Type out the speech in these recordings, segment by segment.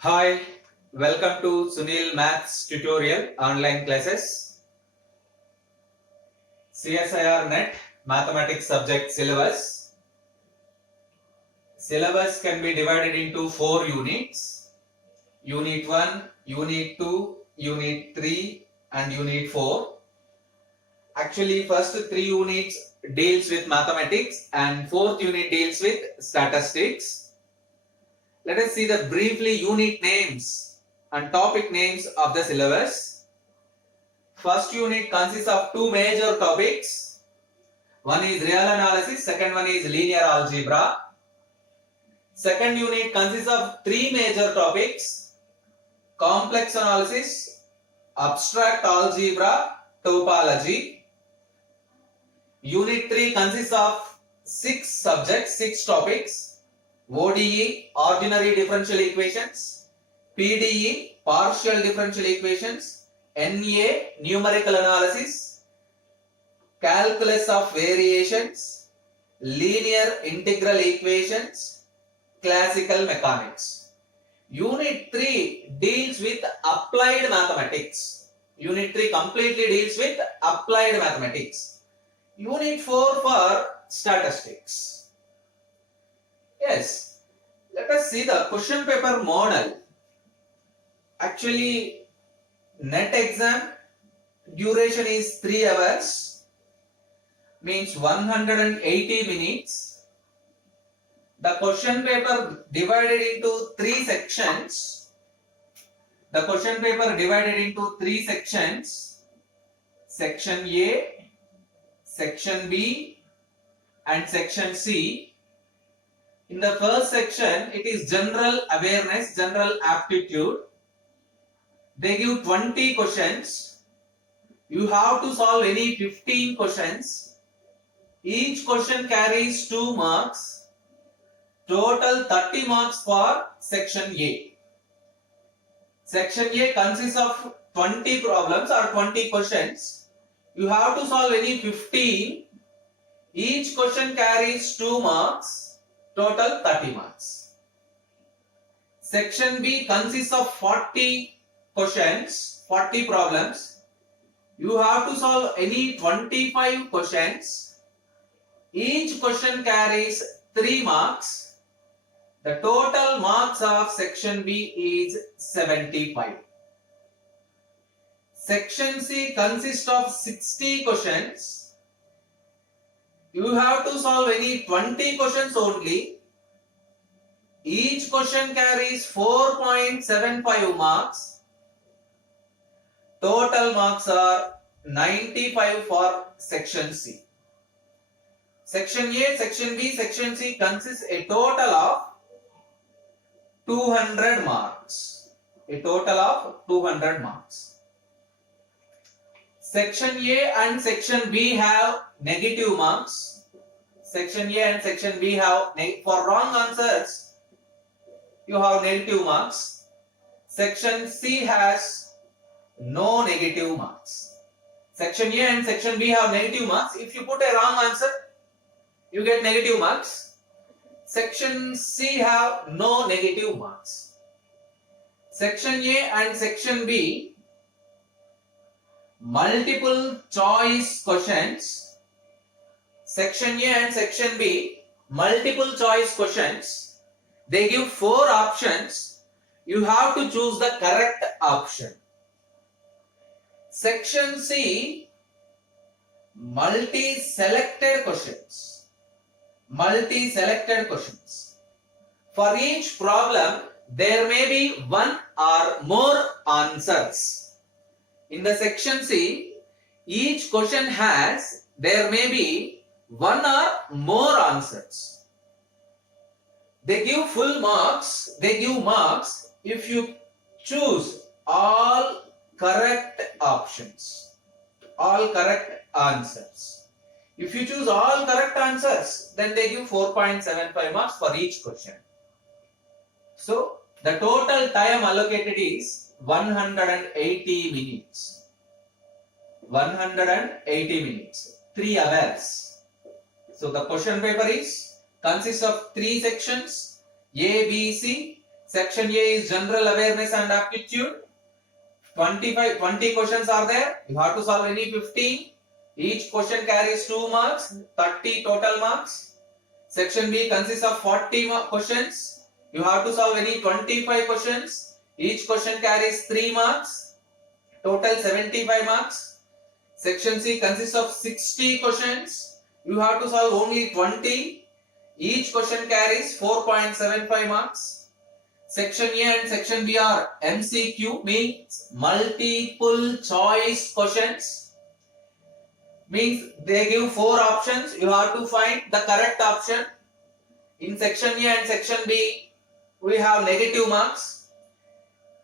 Hi, welcome to Sunil Maths tutorial online classes. CSIR Net Mathematics subject syllabus. Syllabus can be divided into 4 units. Unit 1, Unit 2, Unit 3 and Unit 4. Actually, first 3 units deals with mathematics and 4th unit deals with statistics. Let us see the briefly unit names and topic names of the syllabus. First unit consists of 2 major topics. One is real analysis, second one is linear algebra. Second unit consists of 3 major topics: complex analysis, abstract algebra, topology. Unit 3 consists of 6 subjects, 6 topics: ODE, ordinary differential equations; PDE, partial differential equations; NA, numerical analysis; calculus of variations; linear integral equations; classical mechanics. Unit 3 deals with applied mathematics. Unit 3 completely deals with applied mathematics. Unit 4 for statistics. Yes, let us see the question paper model. Actually, net exam duration is 3 hours, means 180 minutes. The question paper divided into 3 sections. The question paper divided into 3 sections: section A, section B and section C. In the first section, it is general awareness, general aptitude. They give 20 questions. You have to solve any 15 questions. Each question carries 2 marks. Total 30 marks for section A. Section A consists of 20 problems or 20 questions. You have to solve any 15. Each question carries 2 marks. Total 30 marks. Section B consists of 40 questions, 40 problems. You have to solve any 25 questions. Each question carries 3 marks. The total marks of section B is 75. Section C consists of 60 questions. You have to solve any 20 questions only. Each question carries 4.75 marks. Total marks are 95 for section C. Section A, section B, section C consists a total of 200 marks. A total of 200 marks. Section A and section B have negative marks. Section A and section B have, for wrong answers, you have negative marks. Section C has no negative marks. Section A and section B have negative marks. If you put a wrong answer, you get negative marks. Section C have no negative marks. Section A and section B, multiple choice questions. Section A and section B, multiple choice questions. They give 4 options. You have to choose the correct option. Section C, multi-selected questions. Multi-selected questions. For each problem, there may be 1 or more answers. In the section C, each question there may be 1 or more answers. They give full marks. They give marks if you choose all correct options, all correct answers. If you choose all correct answers, then they give 4.75 marks for each question. So, the total time allocated is 180 minutes. 180 minutes. 3 hours. So, the question paper consists of 3 sections: A, B, C. Section A is general awareness and aptitude. 20 questions are there. You have to solve any 15. Each question carries 2 marks, 30 total marks. Section B consists of 40 questions. You have to solve any 25 questions. Each question carries 3 marks, total 75 marks. Section C consists of 60 questions. You have to solve only 20. Each question carries 4.75 marks. Section A and Section B are MCQ, means multiple choice questions. Means they give 4 options. You have to find the correct option. In Section A and Section B, we have negative marks.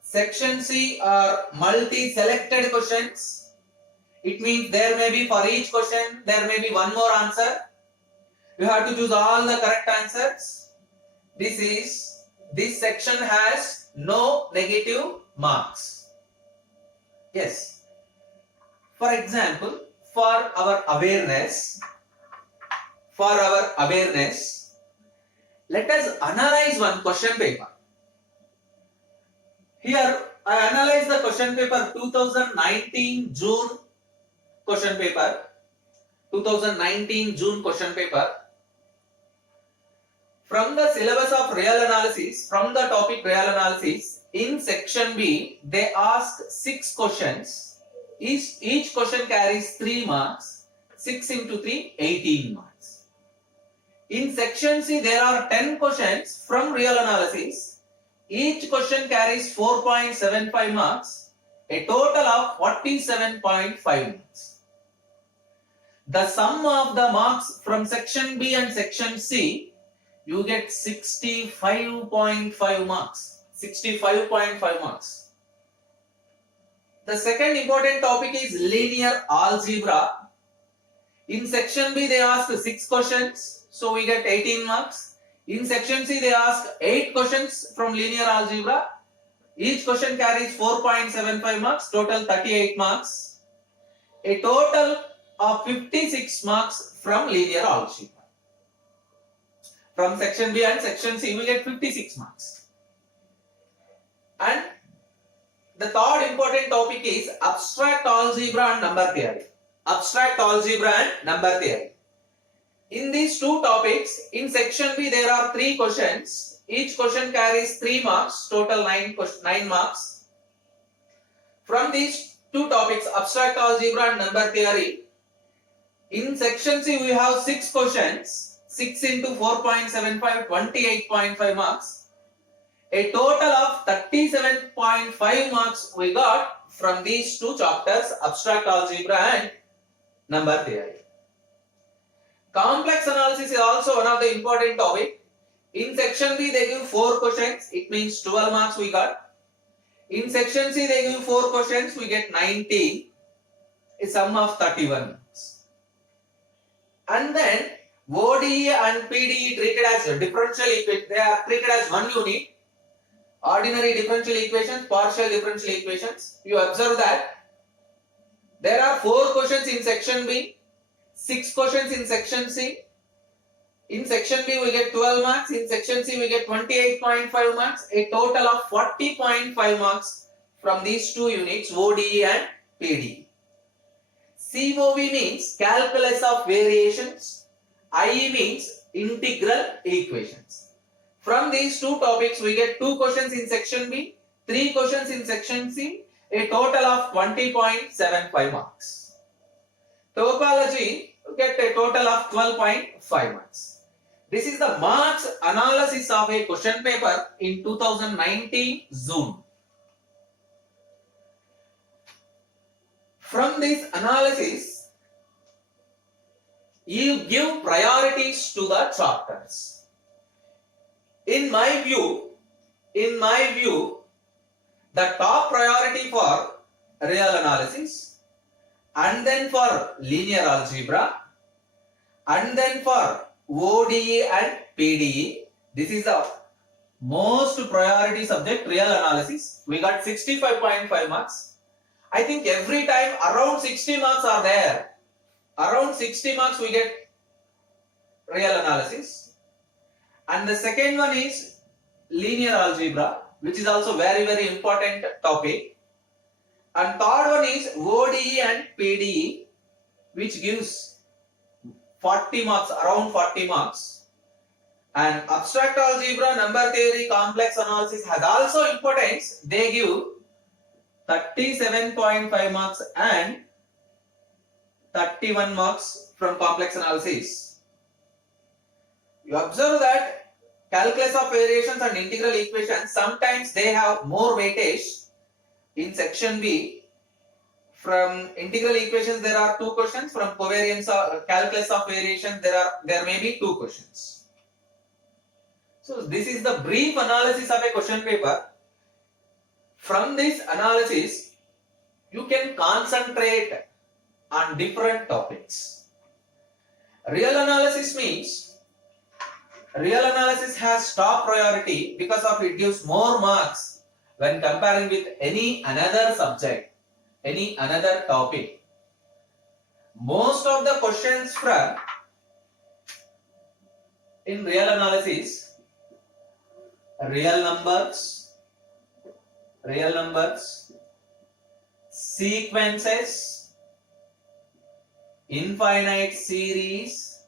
Section C are multi-selected questions. It means there may be, for each question, there may be one more answer. You have to choose all the correct answers. This section has no negative marks. Yes. For example, for our awareness, let us analyze one question paper. Here, I analyze the question paper 2019 June question paper. 2019 June question paper. From the syllabus of real analysis, from the topic real analysis, in section B, they ask 6 questions. Each question carries 3 marks. 6 into 3, 18 marks. In section C, there are 10 questions from real analysis. Each question carries 4.75 marks, a total of 47.5 marks. The sum of the marks from section B and section C, you get 65.5 marks. 65.5 marks. The second important topic is linear algebra. In section B, they ask 6 questions, so we get 18 marks. In section C, they ask 8 questions from linear algebra. Each question carries 4.75 marks, total 38 marks. A total of 56 marks from linear algebra. From section B and section C, we get 56 marks. And the third important topic is abstract algebra and number theory. Abstract algebra and number theory. In these 2 topics, in section B, there are 3 questions. Each question carries 3 marks, total 9 marks. From these 2 topics, abstract algebra and number theory, in section C, we have 6 questions. 6 into 4.75, 28.5 marks. A total of 37.5 marks we got from these 2 chapters, abstract algebra and number theory. Complex analysis is also one of the important topic. In section B, they give 4 questions. It means 12 marks we got. In section C, they give 4 questions. We get 19. A sum of 31 marks. And then ODE and PDE treated as differential equation. They are treated as one unit. Ordinary differential equations, partial differential equations. You observe that there are 4 questions in section B, 6 questions in section C. In section B, we get 12 marks. In section C, we get 28.5 marks. A total of 40.5 marks from these 2 units, ODE and PDE. COV means calculus of variations. IE means integral equations. From these 2 topics, we get 2 questions in section B, 3 questions in section C, a total of 20.75 marks. Topology, we get a total of 12.5 marks. This is the marks analysis of a question paper in 2019 June. From this analysis, you give priorities to the chapters. In my view, the top priority for real analysis, and then for linear algebra, and then for ODE and PDE. This is the most priority subject, real analysis. We got 65.5 marks. I think every time around 60 marks are there. Around 60 marks we get real analysis. And the second one is linear algebra, which is also very important topic. And third one is ODE and PDE, which gives 40 marks, around 40 marks. And abstract algebra, number theory, complex analysis has also importance. They give 37.5 marks and 31 marks from complex analysis. You observe that calculus of variations and integral equations, sometimes they have more weightage. In section B, from integral equations there are 2 questions, from covariance or calculus of variations there may be 2 questions. So this is the brief analysis of a question paper. From this analysis, you can concentrate on different topics. Real analysis means, real analysis has top priority because of it gives more marks when comparing with any another subject, any another topic. Most of the questions from in real analysis, real numbers, sequences, infinite series,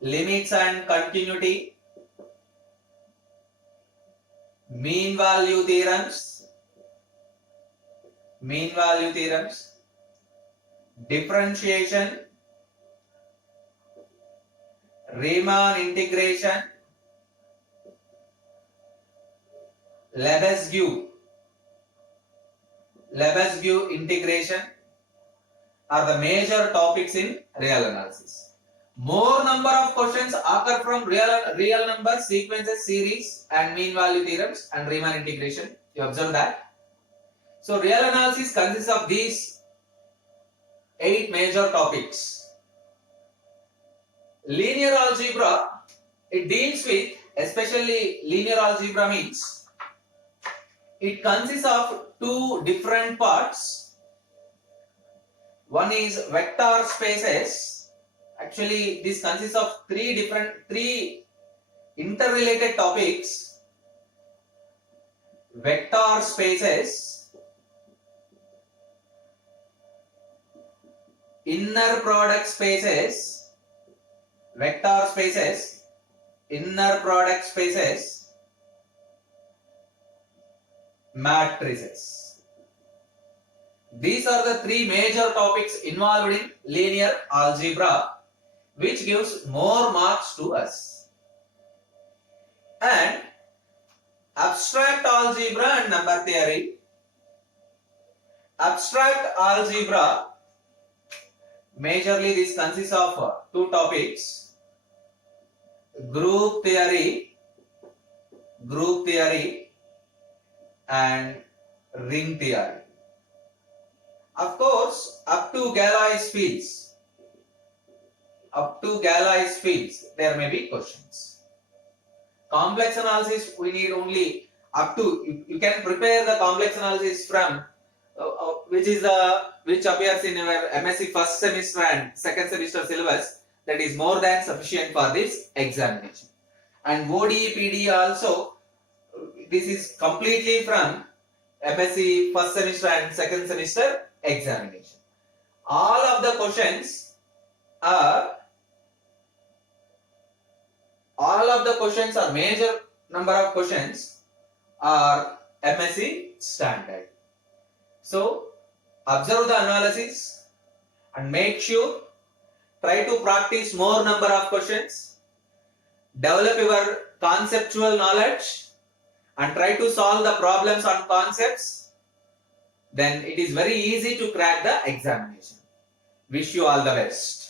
limits and continuity, mean value theorems, differentiation, Riemann integration, Lebesgue integration are the major topics in real analysis. More number of questions occur from real numbers, sequences, series and mean value theorems and Riemann integration. You observe that. So real analysis consists of these 8 major topics. Linear algebra, it deals with, especially linear algebra means, it consists of 2 different parts. One is vector spaces. Actually, this consists of 3 interrelated topics. Vector spaces, inner product spaces, vector spaces, inner product spaces, matrices. These are the 3 major topics involved in linear algebra, which gives more marks to us. And abstract algebra and number theory. Abstract algebra, majorly this consists of 2 topics: group theory and ring theory. Of course, up to Galois fields, there may be questions. Complex analysis, we need only up to, you can prepare the complex analysis from which appears in your MSc first semester and second semester syllabus. That is more than sufficient for this examination. And ODE, PDE also, this is completely from MSc first semester and second semester examination. All of the questions are major number of questions are MSc standard. So observe the analysis and make sure, try to practice more number of questions, develop your conceptual knowledge and try to solve the problems on concepts. Then it is very easy to crack the examination. Wish you all the best.